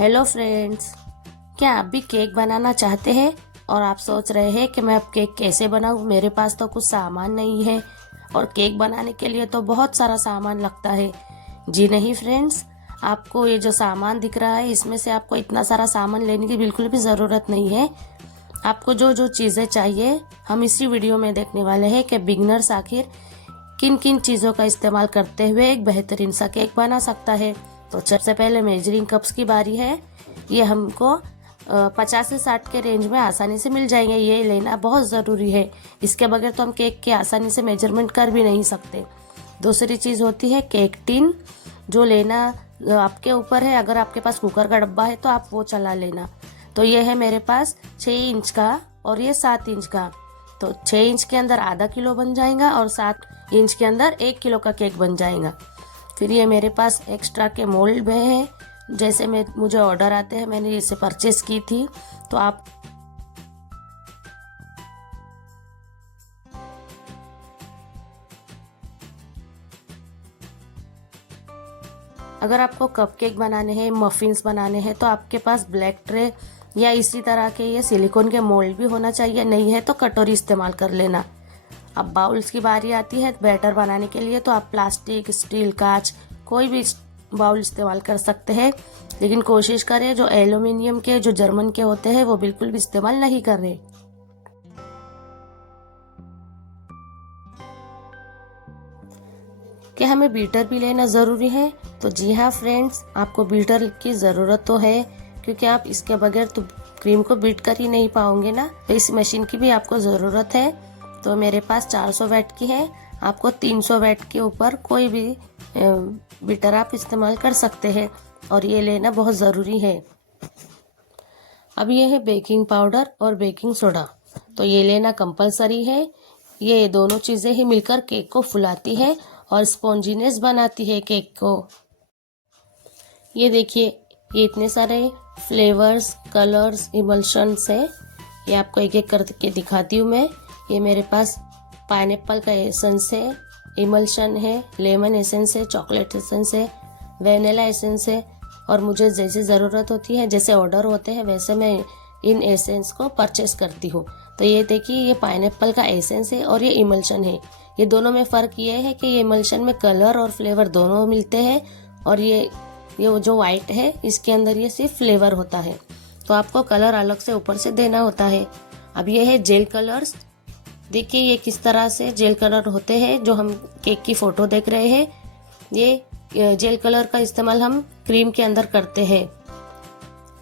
Hello friends, क्या आप भी केक बनाना चाहते हैं और आप सोच रहे हैं कि मैं अब केक कैसे बनाऊं? मेरे पास तो कुछ सामान नहीं है और केक बनाने के लिए तो बहुत सारा सामान लगता है। जी नहीं फ्रेंड्स, आपको ये जो सामान दिख रहा है इसमें से आपको इतना सारा सामान लेने की बिल्कुल भी ज़रूरत नहीं है। आपको जो जो चीज़ें चाहिए हम इसी वीडियो में देखने वाले हैं कि बिगनर्स आखिर किन किन चीज़ों का इस्तेमाल करते हुए एक बेहतरीन सा केक बना सकता है। तो सबसे पहले मेजरिंग कप्स की बारी है। ये हमको 50 से 60 के रेंज में आसानी से मिल जाएंगे। ये लेना बहुत ज़रूरी है, इसके बगैर तो हम केक की आसानी से मेजरमेंट कर भी नहीं सकते। दूसरी चीज़ होती है केक टिन, जो लेना आपके ऊपर है। अगर आपके पास कुकर का डब्बा है तो आप वो चला लेना। तो ये है मेरे पास 6 इंच का और ये 7 इंच का। तो 6 इंच के अंदर आधा किलो बन जाएगा और 7 इंच के अंदर 1 किलो का केक बन जाएगा। फिर ये मेरे पास एक्स्ट्रा के मोल्ड भी है, जैसे मुझे ऑर्डर आते हैं, मैंने इसे परचेस की थी। तो आप अगर आपको कपकेक बनाने हैं, मफिन्स बनाने हैं, तो आपके पास ब्लैक ट्रे या इसी तरह के ये सिलिकॉन के मोल्ड भी होना चाहिए। नहीं है तो कटोरी इस्तेमाल कर लेना। अब बाउल्स की बारी आती है बैटर बनाने के लिए, तो आप प्लास्टिक, स्टील, कांच कोई भी बाउल इस्तेमाल कर सकते हैं, लेकिन कोशिश करें जो एल्यूमिनियम के, जो जर्मन के होते हैं, वो बिल्कुल भी इस्तेमाल नहीं कर रहे। क्या हमें बीटर भी लेना ज़रूरी है? तो जी हाँ फ्रेंड्स, आपको बीटर की ज़रूरत तो है, क्योंकि आप इसके बगैर तो क्रीम को बीट कर ही नहीं पाओगे ना। तो इस मशीन की भी आपको ज़रूरत है। तो मेरे पास 400 वैट की है। आपको 300 वैट के ऊपर कोई भी बीटर आप इस्तेमाल कर सकते हैं, और ये लेना बहुत ज़रूरी है। अब ये है बेकिंग पाउडर और बेकिंग सोडा, तो ये लेना कंपलसरी है। ये दोनों चीज़ें ही मिलकर केक को फुलाती है और स्पॉन्जीनेस बनाती है केक को। ये देखिए, ये इतने सारे फ्लेवर्स, कलर्स, इमल्शंस है। ये आपको एक एक करके दिखाती हूँ मैं। ये मेरे पास पाइनएप्पल का एसेंस है, इमल्शन है, लेमन एसेंस है, चॉकलेट एसेंस है, वेनिला एसेंस है, और मुझे जैसी ज़रूरत होती है, जैसे ऑर्डर होते हैं, वैसे मैं इन एसेंस को परचेस करती हूँ। तो ये देखिए, ये पाइनएप्पल का एसेंस है और ये इमल्शन है। ये दोनों में फ़र्क ये है कि ये इमल्शन में कलर और फ्लेवर दोनों मिलते हैं, और ये जो वाइट है इसके अंदर ये सिर्फ फ्लेवर होता है। तो आपको कलर अलग से ऊपर से देना होता है। अब ये है जेल कलर्स। देखिए ये किस तरह से जेल कलर होते हैं, जो हम केक की फ़ोटो देख रहे हैं। ये जेल कलर का इस्तेमाल हम क्रीम के अंदर करते हैं।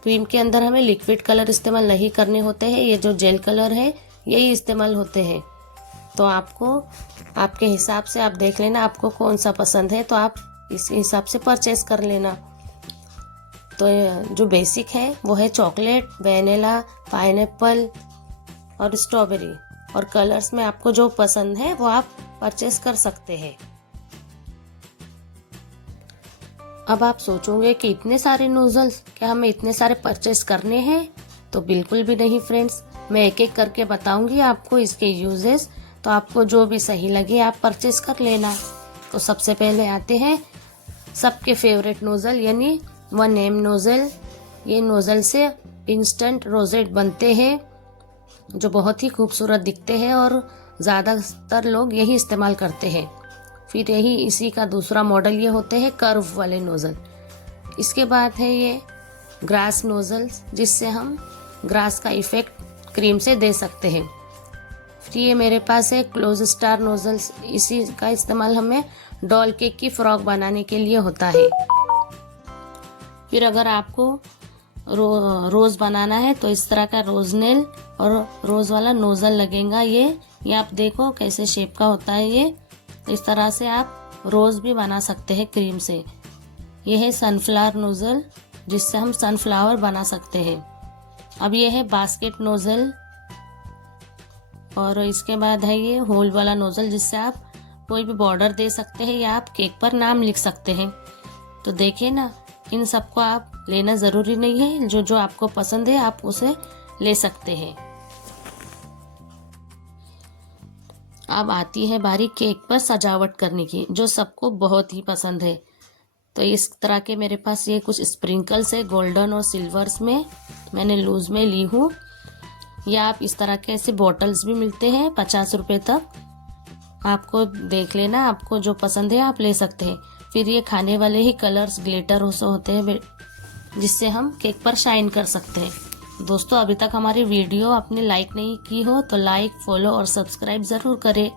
क्रीम के अंदर हमें लिक्विड कलर इस्तेमाल नहीं करने होते हैं। ये जो जेल कलर है यही इस्तेमाल होते हैं। तो आपको आपके हिसाब से आप देख लेना आपको कौन सा पसंद है, तो आप इस हिसाब से परचेस कर लेना। तो जो बेसिक है वो है चॉकलेट, वेनिला, पाइनएप्पल और स्ट्रॉबेरी, और कलर्स में आपको जो पसंद है वो आप परचेस कर सकते हैं। अब आप सोचोगे कि इतने सारे नोजल्स, क्या हमें इतने सारे परचेस करने हैं? तो बिल्कुल भी नहीं फ्रेंड्स, मैं एक एक करके बताऊंगी आपको इसके यूजेस। तो आपको जो भी सही लगे आप परचेस कर लेना। तो सबसे पहले आते हैं सबके फेवरेट नोज़ल, यानी 1M नोज़ल। ये नोज़ल से इंस्टेंट रोजेट बनते हैं, जो बहुत ही खूबसूरत दिखते हैं और ज़्यादातर लोग यही इस्तेमाल करते हैं। फिर यही इसी का दूसरा मॉडल ये होते हैं कर्व वाले नोज़ल। इसके बाद है ये ग्रास नोज़ल्स, जिससे हम ग्रास का इफ़ेक्ट क्रीम से दे सकते हैं। फिर ये मेरे पास है क्लोज स्टार नोज़ल्स। इसी का इस्तेमाल हमें डॉल केक की फ्रॉक बनाने के लिए होता है। फिर अगर आपको रोज़ बनाना है तो इस तरह का रोज़ नेल और रोज़ वाला नोज़ल लगेगा। ये आप देखो कैसे शेप का होता है। ये इस तरह से आप रोज़ भी बना सकते हैं क्रीम से। ये है सनफ्लावर नोज़ल, जिससे हम सनफ्लावर बना सकते हैं। अब ये है बास्केट नोज़ल, और इसके बाद है ये होल वाला नोज़ल, जिससे आप कोई भी बॉर्डर दे सकते हैं या आप केक पर नाम लिख सकते हैं। तो देखिए ना, इन सबको आप लेना ज़रूरी नहीं है, जो जो आपको पसंद है आप उसे ले सकते हैं। अब आती है बारी केक पर सजावट करने की, जो सबको बहुत ही पसंद है। तो इस तरह के मेरे पास ये कुछ स्प्रिंकल्स है गोल्डन और सिल्वर्स में, मैंने लूज में ली हूँ। या आप इस तरह के ऐसे बॉटल्स भी मिलते हैं 50 रुपये तक, आपको देख लेना, आपको जो पसंद है आप ले सकते हैं। फिर ये खाने वाले ही कलर्स ग्लिटर होते हैं जिससे हम केक पर शाइन कर सकते हैं। दोस्तों अभी तक हमारी वीडियो आपने लाइक नहीं की हो तो लाइक, फॉलो और सब्सक्राइब ज़रूर करें।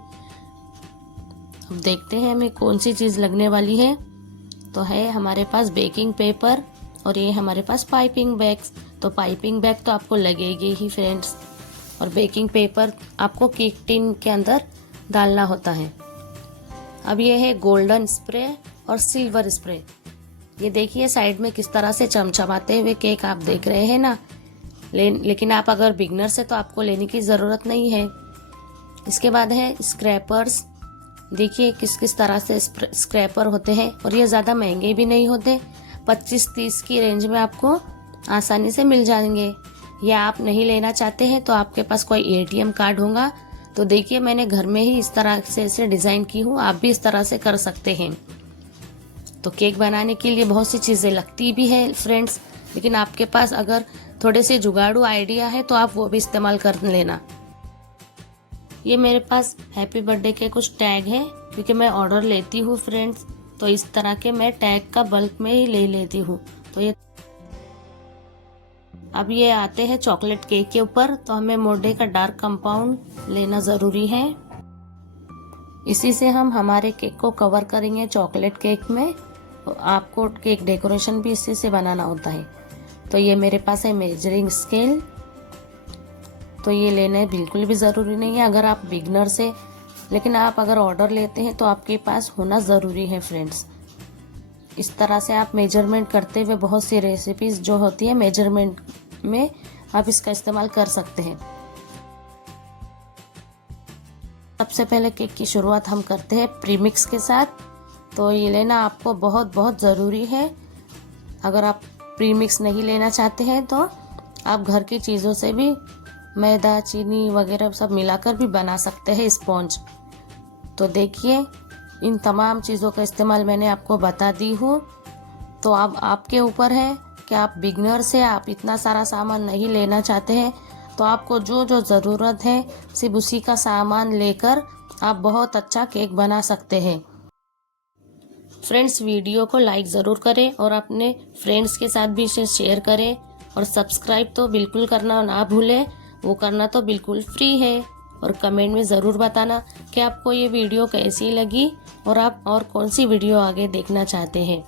अब देखते हैं हमें कौन सी चीज़ लगने वाली है। तो है हमारे पास बेकिंग पेपर और ये हमारे पास पाइपिंग बैग्स। तो पाइपिंग बैग तो आपको लगेगी ही फ्रेंड्स, और बेकिंग पेपर आपको केक टिन के अंदर डालना होता है। अब ये है गोल्डन स्प्रे और सिल्वर स्प्रे। ये देखिए साइड में किस तरह से चमचमाते हुए केक आप देख रहे हैं ना। लेकिन आप अगर बिगनर से तो आपको लेने की ज़रूरत नहीं है। इसके बाद है स्क्रैपर्स। देखिए किस किस तरह से स्क्रैपर होते हैं, और ये ज़्यादा महंगे भी नहीं होते, 25-30 की रेंज में आपको आसानी से मिल जाएंगे। या आप नहीं लेना चाहते हैं तो आपके पास कोई ATM कार्ड होगा तो देखिए मैंने घर में ही इस तरह से इसे डिज़ाइन की हूँ, आप भी इस तरह से कर सकते हैं। तो केक बनाने के लिए बहुत सी चीज़ें लगती भी है फ्रेंड्स, लेकिन आपके पास अगर थोड़े से जुगाड़ू आइडिया है तो आप वो भी इस्तेमाल कर लेना। ये मेरे पास हैप्पी बर्थडे के कुछ टैग हैं, क्योंकि मैं ऑर्डर लेती हूँ फ्रेंड्स, तो इस तरह के मैं टैग का बल्क में ही ले लेती हूँ। तो ये अब ये आते हैं चॉकलेट केक के ऊपर, तो हमें मोर्डे का डार्क कंपाउंड लेना ज़रूरी है। इसी से हम हमारे केक को कवर करेंगे चॉकलेट केक में। तो आपको केक डेकोरेशन भी इसी से बनाना होता है। तो ये मेरे पास है मेजरिंग स्केल, तो ये लेना बिल्कुल भी ज़रूरी नहीं है अगर आप बिगनर से, लेकिन आप अगर ऑर्डर लेते हैं तो आपके पास होना ज़रूरी है फ्रेंड्स। इस तरह से आप मेजरमेंट करते हुए बहुत सी रेसिपीज़ जो होती है मेजरमेंट में आप इसका इस्तेमाल कर सकते हैं। सबसे पहले केक की शुरुआत हम करते हैं प्रीमिक्स के साथ। तो ये लेना आपको बहुत बहुत ज़रूरी है। अगर आप प्रीमिक्स नहीं लेना चाहते हैं तो आप घर की चीज़ों से भी मैदा, चीनी वगैरह सब मिलाकर भी बना सकते हैं स्पॉन्ज। तो देखिए इन तमाम चीज़ों का इस्तेमाल मैंने आपको बता दी हूँ। तो अब आपके ऊपर है कि आप बिगनर से आप इतना सारा सामान नहीं लेना चाहते हैं, तो आपको जो जो ज़रूरत है सिर्फ उसी का सामान लेकर आप बहुत अच्छा केक बना सकते हैं। फ्रेंड्स वीडियो को लाइक ज़रूर करें और अपने फ्रेंड्स के साथ भी इसे शेयर करें, और सब्सक्राइब तो बिल्कुल करना ना भूलें, वो करना तो बिल्कुल फ्री है। और कमेंट में ज़रूर बताना कि आपको ये वीडियो कैसी लगी और आप और कौन सी वीडियो आगे देखना चाहते हैं।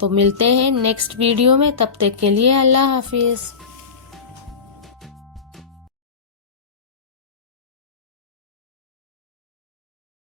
तो मिलते हैं नेक्स्ट वीडियो में, तब तक के लिए अल्लाह हाफिज़।